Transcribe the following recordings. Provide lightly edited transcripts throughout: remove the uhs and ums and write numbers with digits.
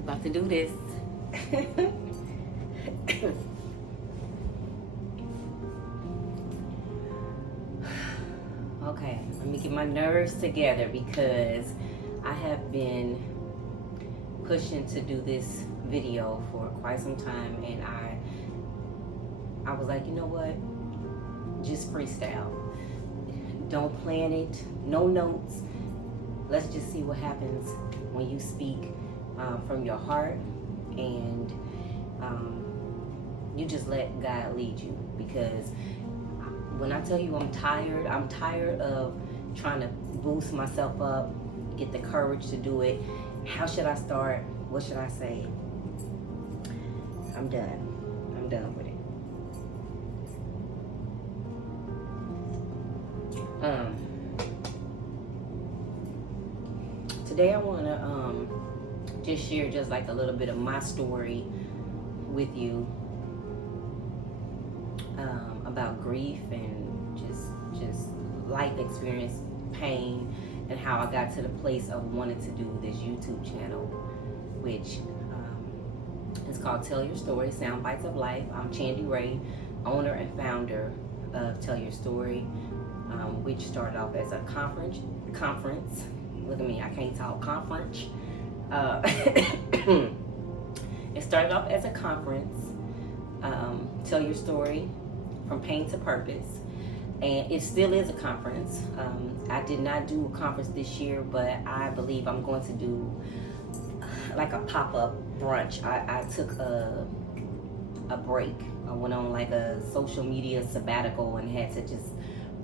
We're about to do this. Okay, let me get my nerves together because I have been pushing to do this video for quite some time, and I was like, you know what? Just freestyle. Don't plan it, no notes. Let's just see what happens when you speak from your heart, and you just let God lead you. Because when I tell you I'm tired of trying to boost myself up, get the courage to do it. How should I start? What should I say? I'm done with it. Today I want to just share just like a little bit of my story with you about grief and just life experience, pain, and how I got to the place of wanting to do this YouTube channel, which is called Tell Your Story, Sound Bites of Life. I'm Chandy Ray, owner and founder of Tell Your Story, which started off as a conference. Look at me, I can't talk. Conference. It started off as a conference. Tell Your Story, From Pain to Purpose, and it still is a conference. I did not do a conference this year, but I believe I'm going to do like a pop-up brunch. I took a break. I went on like a social media sabbatical and had to just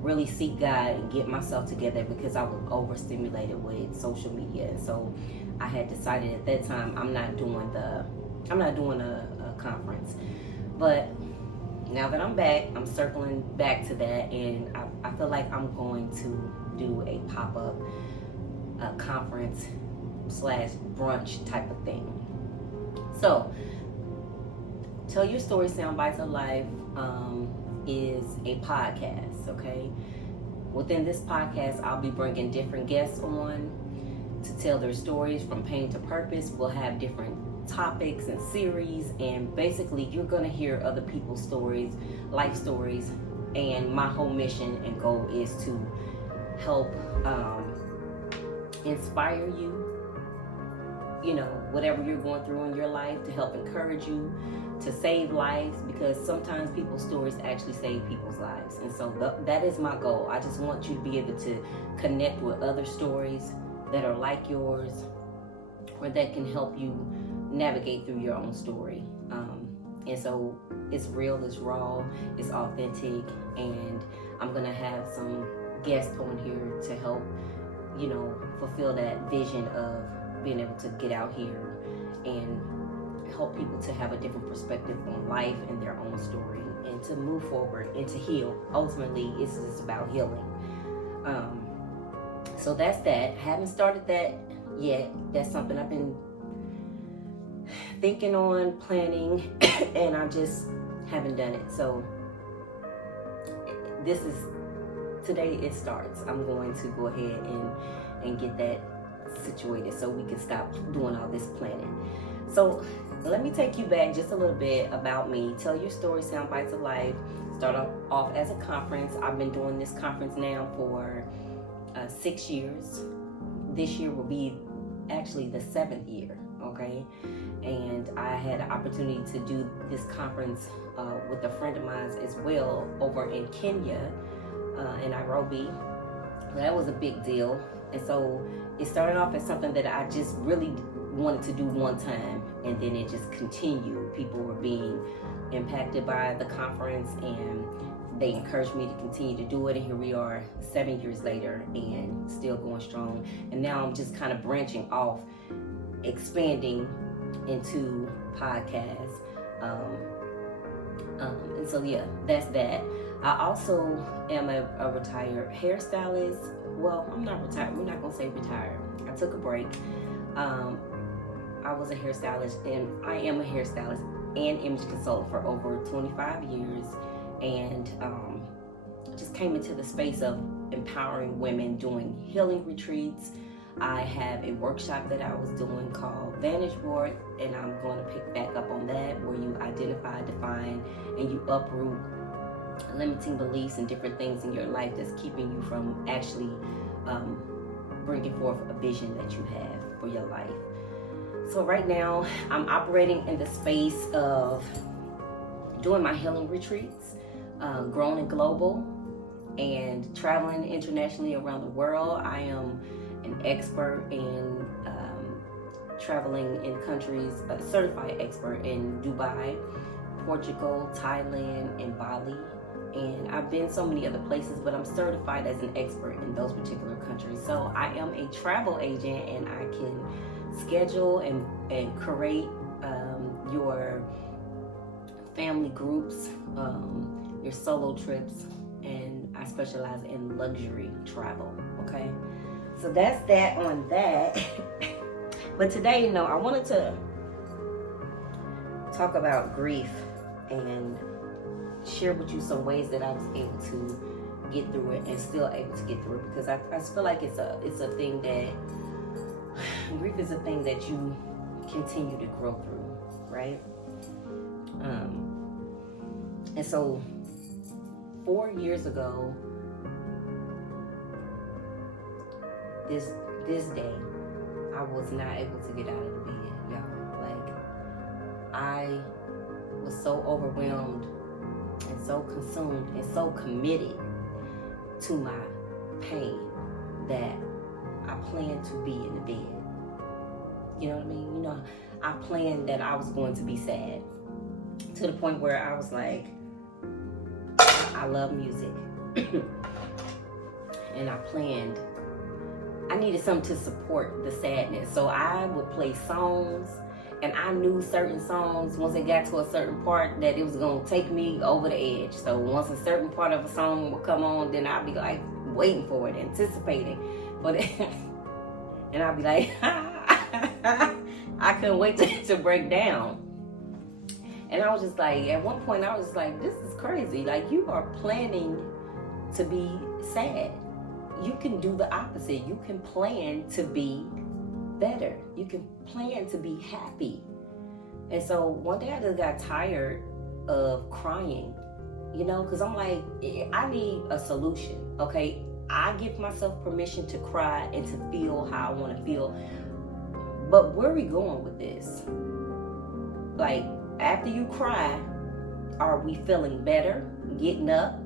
really seek God and get myself together because I was overstimulated with social media. And so I had decided at that time I'm not doing a conference. But now that I'm back, I'm circling back to that, and I feel like I'm going to do a pop-up conference / brunch type of thing. So, Tell Your Story, Sound Bites of Life is a podcast, okay? Within this podcast, I'll be bringing different guests on to tell their stories from pain to purpose. We'll have different topics and series, and basically you're going to hear other people's stories, life stories, and my whole mission and goal is to help inspire you, whatever you're going through in your life, to help encourage you, to save lives, because sometimes people's stories actually save people's lives. And so that is my goal. I just want you to be able to connect with other stories that are like yours, or that can help you navigate through your own story. And so it's real, it's raw, it's authentic, and I'm gonna have some guests on here to help, fulfill that vision of being able to get out here and help people to have a different perspective on life and their own story, and to move forward and to heal. Ultimately, it's just about healing. So that's that. Haven't started that yet. That's something I've been thinking on, planning, and I just haven't done it. So today it starts. I'm going to go ahead and get that situated so we can stop doing all this planning. So let me take you back just a little bit about me. Tell Your Story, Sound Bites of Life. Started off as a conference. I've been doing this conference now for 6 years. This year will be actually the 7th year, okay? And I had an opportunity to do this conference with a friend of mine as well over in Kenya, in Nairobi. That was a big deal. And so it started off as something that I just really wanted to do one time, and then it just continued. People were being impacted by the conference, and they encouraged me to continue to do it, and here we are 7 years later and still going strong. And now I'm just kind of branching off, expanding into podcasts. And so yeah, that's that. I also am a retired hairstylist. Well, I'm not retired. We're not going to say retired. I took a break. I was a hairstylist, and I am a hairstylist and image consultant for over 25 years. And just came into the space of empowering women, doing healing retreats, I have a workshop that I was doing called Vantage Board, and I'm going to pick back up on that, where you identify, define, and you uproot limiting beliefs and different things in your life that's keeping you from actually bringing forth a vision that you have for your life. So right now, I'm operating in the space of doing my healing retreats, Grown and Global, and traveling internationally around the world. I am an expert in traveling in countries, a certified expert in Dubai, Portugal, Thailand, and Bali. And I've been so many other places, but I'm certified as an expert in those particular countries. So I am a travel agent, and I can schedule and create your family groups, your solo trips, and I specialize in luxury travel, okay? So that's that on that. But today, I wanted to talk about grief and share with you some ways that I was able to get through it and still able to get through it, because I feel like it's a thing that grief is a thing that you continue to grow through, right? And so 4 years ago, this day, I was not able to get out of the bed, y'all. Like, I was so overwhelmed and so consumed and so committed to my pain that I planned to be in the bed. You know what I mean? I planned that I was going to be sad, to the point where I was like, I love music. And I needed something to support the sadness. So I would play songs, and I knew certain songs, once it got to a certain part, that it was going to take me over the edge. So once a certain part of a song would come on, then I'd be like waiting for it, anticipating. And I'd be like, I couldn't wait to break down. And I was just like, at one point I was like, this is crazy. Like, you are planning to be sad. You can do the opposite. You can plan to be better. You can plan to be happy. And so one day I just got tired of crying, because I'm like, I need a solution, okay? I give myself permission to cry and to feel how I want to feel. But where are we going with this? Like, after you cry, are we feeling better, getting up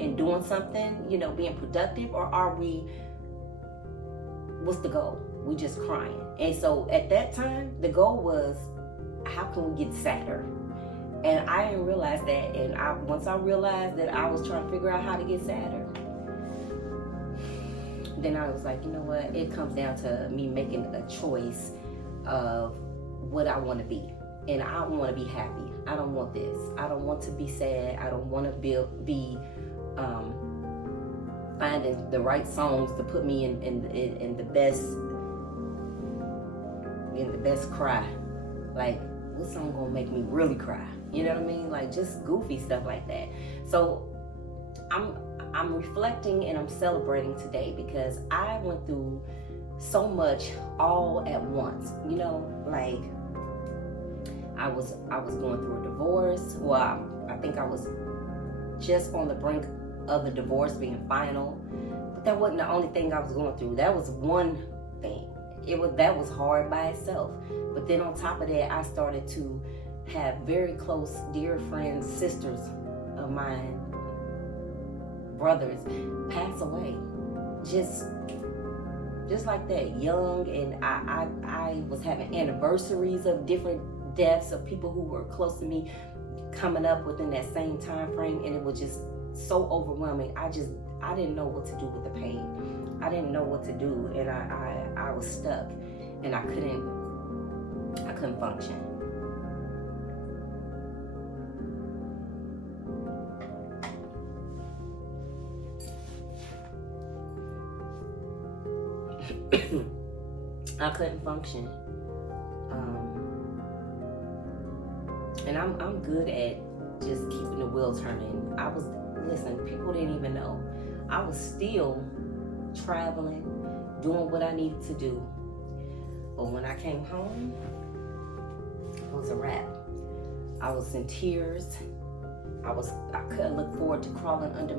and doing something, being productive? Or are we, what's the goal? We just crying. And so at that time, the goal was, how can we get sadder? And I didn't realize that. And once I realized that I was trying to figure out how to get sadder, then I was like, you know what? It comes down to me making a choice of what I want to be. And I want to be happy. I don't want this. I don't want to be sad. I don't want to be finding the right songs to put me in the best cry. Like, what song gonna make me really cry? You know what I mean? Like, just goofy stuff like that. So I'm reflecting and I'm celebrating today, because I went through so much all at once. Like, I was going through a divorce. Well, I think I was just on the brink of the divorce being final. But that wasn't the only thing I was going through. That was one thing. That was hard by itself. But then on top of that, I started to have very close, dear friends, sisters of mine, brothers, pass away. Just like that, young. And I was having anniversaries of different deaths of people who were close to me coming up within that same time frame, and it was just so overwhelming. I didn't know what to do with the pain. I didn't know what to do, and I was stuck, and I couldn't function. I couldn't function. And I'm good at just keeping the wheel turning. Listen, people didn't even know. I was still traveling, doing what I needed to do. But when I came home, it was a wrap. I was in tears. I couldn't look forward to crawling under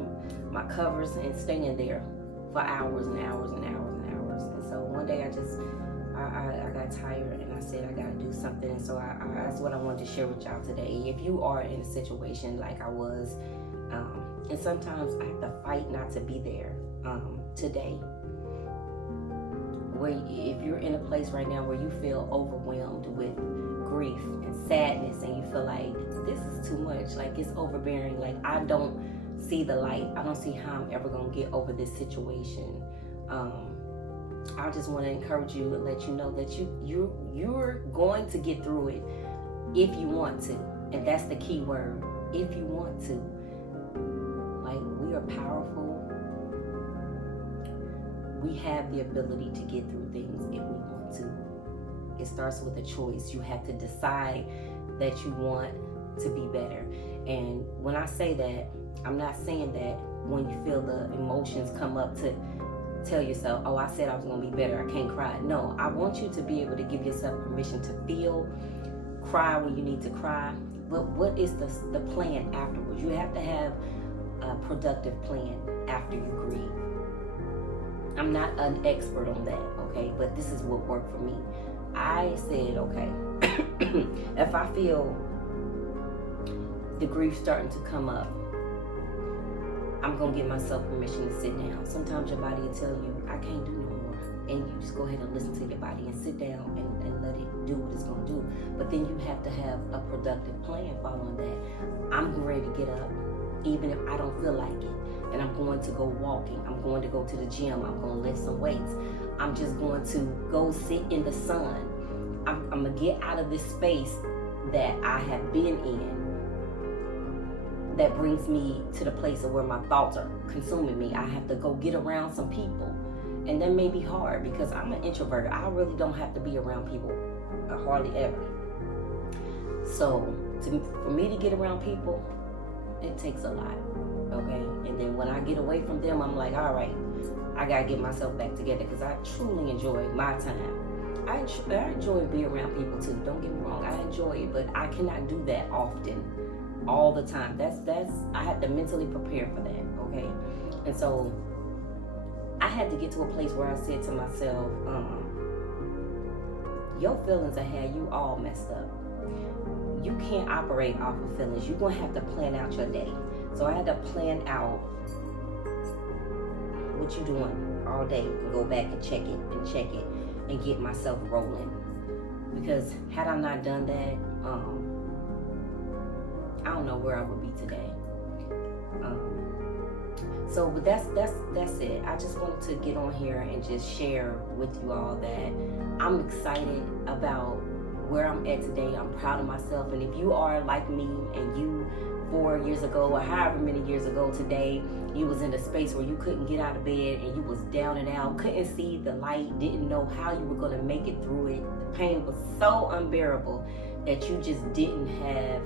my covers and staying there for hours and hours and hours and hours. And so one day I got tired and I said I gotta do something. And so that's what I wanted to share with y'all today. If you are in a situation like I was, and sometimes I have to fight not to be there today. Where if you're in a place right now where you feel overwhelmed with grief and sadness and you feel like this is too much, like it's overbearing, like I don't see the light, I don't see how I'm ever gonna get over this situation. I just want to encourage you and let you know that you're going to get through it if you want to, and that's the key word, if you want to. Like, we are powerful. We have the ability to get through things if we want to. It starts with a choice. You have to decide that you want to be better. And when I say that, I'm not saying that when you feel the emotions come up to tell yourself, oh, I said I was going to be better, I can't cry. No, I want you to be able to give yourself permission to feel, cry when you need to cry. But what is the plan afterwards? You have to have a productive plan after you grieve. I'm not an expert on that, okay? But this is what worked for me. I said, okay, if I feel the grief starting to come up, I'm going to give myself permission to sit down. Sometimes your body will tell you, I can't do no more. And you just go ahead and listen to your body and sit down and let it do what it's going to do. But then you have to have a productive plan following that. I'm ready to get up, even if I don't feel like it. And I'm going to go walking. I'm going to go to the gym. I'm going to lift some weights. I'm just going to go sit in the sun. I'm going to get out of this space that I have been in that brings me to the place of where my thoughts are consuming me. I have to go get around some people. And that may be hard because I'm an introvert. I really don't have to be around people hardly ever. So for me to get around people, it takes a lot, okay? And then when I get away from them, I'm like, all right, I gotta get myself back together because I truly enjoy my time. I enjoy being around people too, don't get me wrong, I enjoy it, but I cannot do that often, all the time. That's I had to mentally prepare for that, okay? And so I had to get to a place where I said to myself, your feelings had you all messed up. You can't operate off of feelings. You're gonna have to plan out your day. So I had to plan out what you're doing all day and go back and check it and get myself rolling. Because had I not done that, I don't know where I would be today. But that's it. I just wanted to get on here and just share with you all that I'm excited about where I'm at today. I'm proud of myself. And if you are like me and you 4 years ago or however many years ago today, you was in a space where you couldn't get out of bed and you was down and out, couldn't see the light, didn't know how you were going to make it through it. The pain was so unbearable that you just didn't have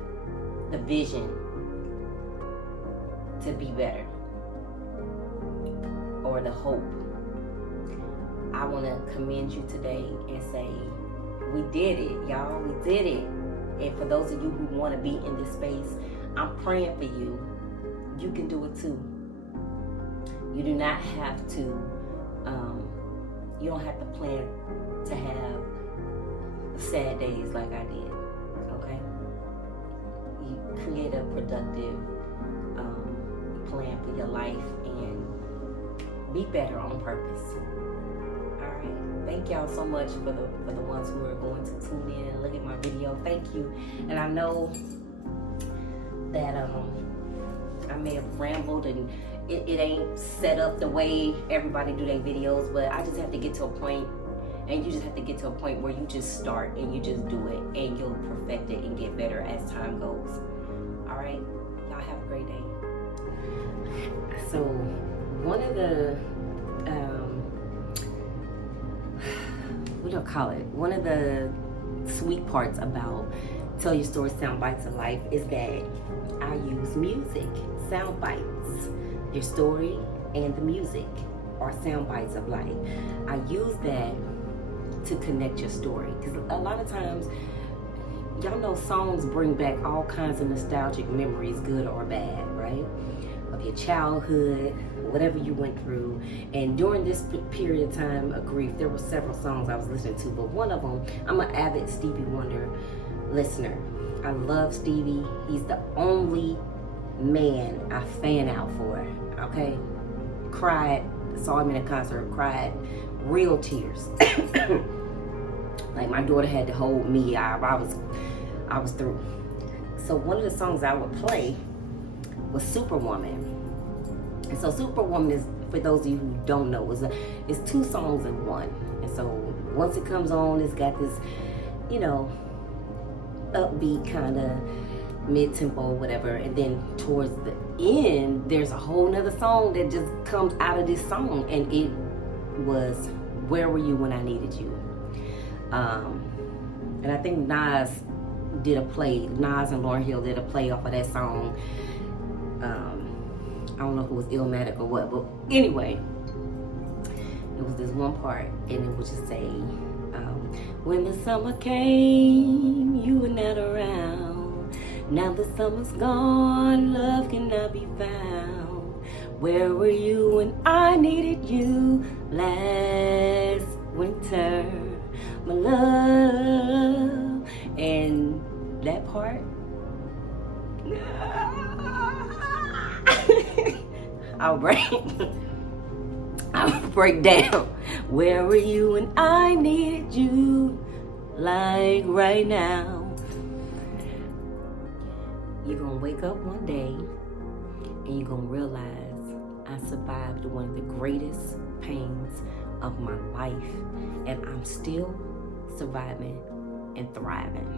the vision to be better or the hope. I want to commend you today and say, we did it, y'all. We did it. And for those of you who want to be in this space, I'm praying for you. You can do it too. You do not have to, you don't have to plan to have sad days like I did, okay? You create a productive plan for your life and be better on purpose. All right. Thank y'all so much for the ones who are going to tune in and look at my video. Thank you. And I know that I may have rambled and it ain't set up the way everybody do their videos, but I just have to get to a point, and you just have to get to a point where you just start and you just do it and you'll perfect it and get better as time goes. All right. Y'all have a great day. So one of the one of the sweet parts about Tell Your Story Sound Bites of Life is that I use music, sound bites, your story and the music. or sound bites of life. I use that to connect your story, because a lot of times, y'all know songs bring back all kinds of nostalgic memories, good or bad, right? Of your childhood, whatever you went through. And during this period of time of grief, there were several songs I was listening to, but one of them, I'm an avid Stevie Wonder listener. I love Stevie. He's the only man I fan out for, okay? Cried, saw him in a concert, cried real tears. Like my daughter had to hold me. I was through. So one of the songs I would play was Superwoman. And so Superwoman is, for those of you who don't know, it's two songs in one. And so once it comes on, it's got this, you know, upbeat kind of mid-tempo, whatever. And then towards the end, there's a whole nother song that just comes out of this song. And it was Where Were You When I Needed You? And I think Nas and Lauryn Hill did a play off of that song. I don't know if it was Illmatic or what, but anyway, it was this one part, and it would just say, when the summer came, you were not around. Now the summer's gone, love cannot be found. Where were you when I needed you last winter, my love? And that part, I'll break down. Where were you when I needed you, like right now? You're gonna wake up one day and you're gonna realize I survived one of the greatest pains of my life, and I'm still surviving and thriving.